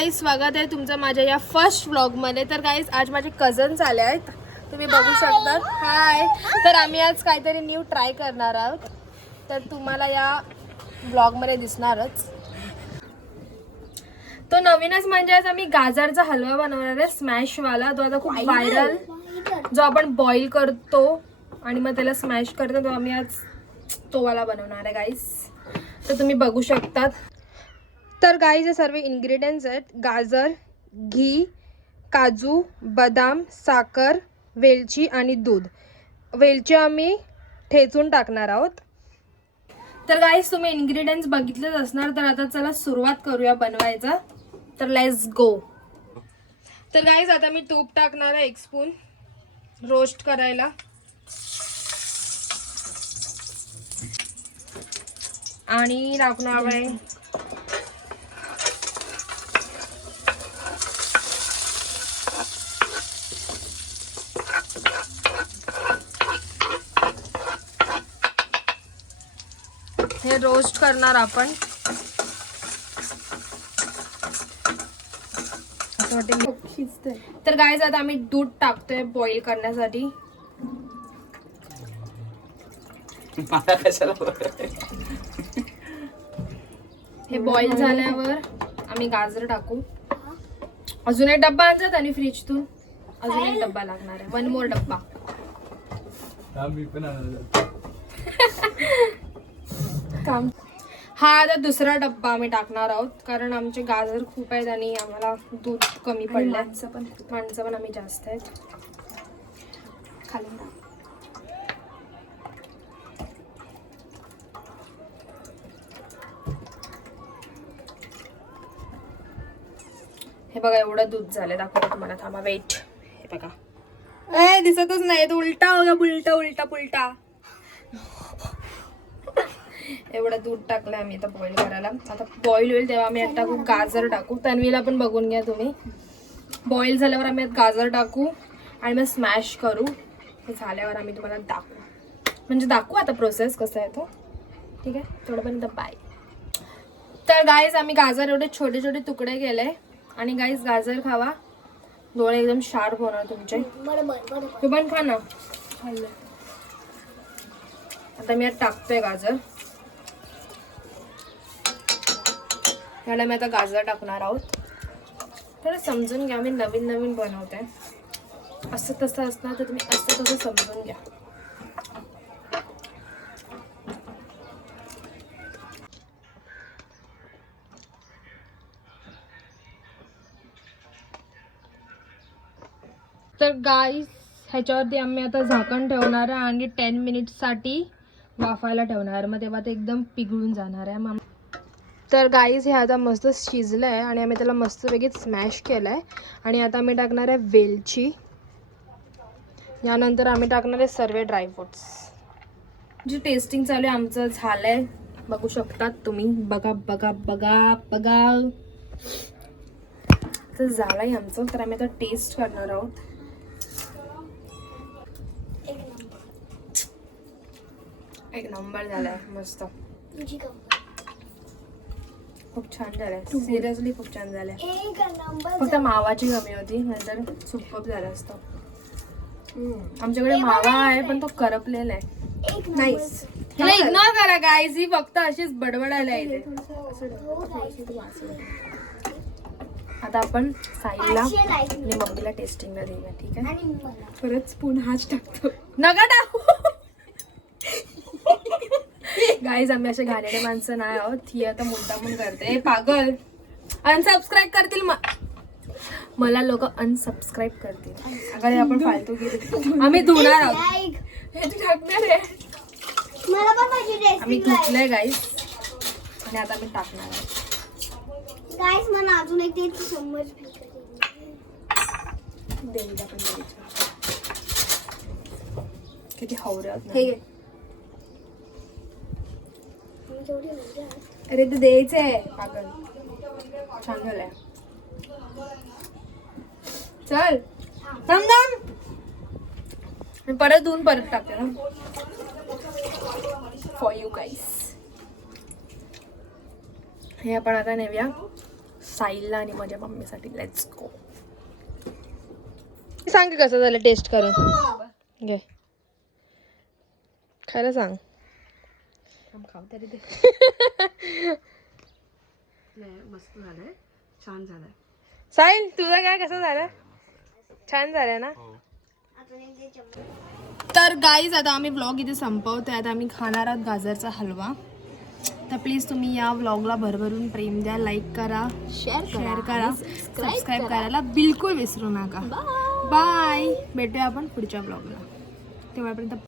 Guys स्वागत आहे तुमचं माझ्या या फर्स्ट व्लॉगमध्ये. तर गाईज आज माझे कझन्स आले आहेत, तुम्ही बघू शकतात. हाय. तर आम्ही आज काहीतरी न्यू ट्राय करणार आहोत, तर तुम्हाला या व्लॉगमध्ये दिसणारच. तो नवीनच म्हणजे आज आम्ही गाजरचा हलवा बनवणार आहे, स्मॅशवाला. तो आता खूप व्हायरल, जो आपण बॉईल करतो आणि मग त्याला स्मॅश करतो, तो आम्ही आज तो वाला बनवणार आहे गाईज. तर तुम्ही बघू शकतात. तर गाईज हे सर्व इन्ग्रेडियंट्स आहेत: गाजर, घी, काजू, बदाम, साखर, वेलची आणि दूध. वेलची आम्ही ठेचून टाकणार आहोत. तर गाईज तुम्ही इन्ग्रेडियंट्स बघितलेच असणार. तर आता चला सुरुवात करूया बनवायचा. तर लेट्स गो. तर गाईज आता मी तूप टाकणार आहे 1 स्पून रोस्ट करायला. आणि टाकणार आहे हे रोस्ट करणार आपण. तर गाईज आता आम्ही दूध टाकतोय बॉईल करण्यासाठी. हे बॉईल झाल्यावर आम्ही गाजर टाकू. अजून एक डब्बा आणतात आणि फ्रीजतून अजून एक डब्बा लागणार आहे. 1 मोर डब्बा. हा आता दुसरा डब्बा आम्ही टाकणार आहोत, कारण आमचे गाजर खूप आहेत आणि आम्हाला दूध कमी पडलंय. माणसं पण आम्ही जास्त आहेत. खाली हे बघा, एवढं दूध झालं. दाखवतो तुम्हाला, थांबा, वेट. हे बघा, दिसतच नाही, तो उलटा होगा, उलटा उलटा पुलटा. एवढं दूध टाकलं आम्ही आता बॉईल करायला. आता बॉईल होईल तेव्हा आम्ही टाकू गाजर टाकू. तन्वीला पण बघून घ्या तुम्ही. बॉईल झाल्यावर आम्ही गाजर टाकू आणि मग स्मॅश करू. हे झाल्यावर आम्ही तुम्हाला दाखवू आता प्रोसेस कसं आहे तो. ठीक आहे, थोडंपर्यंत बाय. तर गाईज आम्ही गाजर एवढे छोटे छोटे तुकडे केले. आणि गाईज गाजर खावा, डोळे एकदम शार्प होणार तुमचे. तू पण खा ना. आता मी टाकतोय गाजर. ह्याला मी आता गाजर टाकणार आहोत. थोडं समजून घ्या, मी नवीन नवीन बनवते. असं तसं असणार तर तुम्ही असं तसं समजून घ्या. तर गाईस ह्याच्यावरती आम्ही आता झाकण ठेवणार आहे आणि 10 मिनिटसाठी वाफायला ठेवणार. मग तेव्हा ते एकदम पिघळून जाणार आहे. तर गाईज हे आता मस्त शिजलं आहे आणि आम्ही त्याला मस्तपैकी स्मॅश केलं आहे. आणि आता आम्ही टाकणार आहे वेलची. यानंतर आम्ही टाकणार आहे सर्व ड्रायफ्रुट्स. जे टेस्टिंग चालू आहे आमचं झालं आहे, बघू शकतात तुम्ही. बघा बघा बघा बघा, तर झालं आहे आमचं. तर आम्ही आता टेस्ट करणार आहोत. एक नंबर झालाय, मस्त, खूप छान झालंय. सिरियसली खूप छान झालंय. फक्त मावाची कमी होती, नाहीतर सुपर झालं असतं. आमच्याकडे मावा आहे पण तो करपलेला आहे. नाईस. हिला इग्नोर करा गाईज, ही फक्त अशीच बडबडायला येते. आता आपण साईला आणि मम्मीला टेस्टिंगला देऊया. ठीक आहे, परत स्पून हाच टाकतो. नका टाकू गाईज, आम्ही असे घाणेरडे माणसं नाही आहोत. ही आता मुद्दामून करते. पागल, अनसबस्क्राईब करतील मला लोक, अनसबस्क्राईब करतील. अगर आपण फालतू गेली. आम्ही धुणार आहोत. हे तू टाकणार आहे, आम्ही धुतलंय गाईज. आणि आता आम्ही टाकणार आहे गाईस. मला अजून एक चम्मच देवीला पण द्यायचं. किती हवऱ्यात. अरे ते द्यायचंय, पागल. छान झालंय. चल थांब थांब, मी परत धुवून परत टाकते ना. फॉर यू गाईस. हे आपण आता नेऊया साईलला आणि माझ्या मम्मीसाठी. Let's go. सांग कसं झालं टेस्ट करून. घे खरं सांग. खाऊ तरी दे. मस्त झालंय, छान झालंय. साहिल तुझं काय कसं झालं? छान झालं ना. अजून एक दे चम्मच. तर गाईज आता आम्ही व्लॉग इथे संपवतोय. आता आम्ही खाणार आहोत गाजरचा हलवा. तर प्लीज तुम्ही या व्लॉगला भरभरून प्रेम द्या, लाईक करा, शेअर करा, सबस्क्राईब करायला बिलकुल विसरू नका. बाय. भेटूया आपण पुढच्या व्लॉगला. तेव्हापर्यंत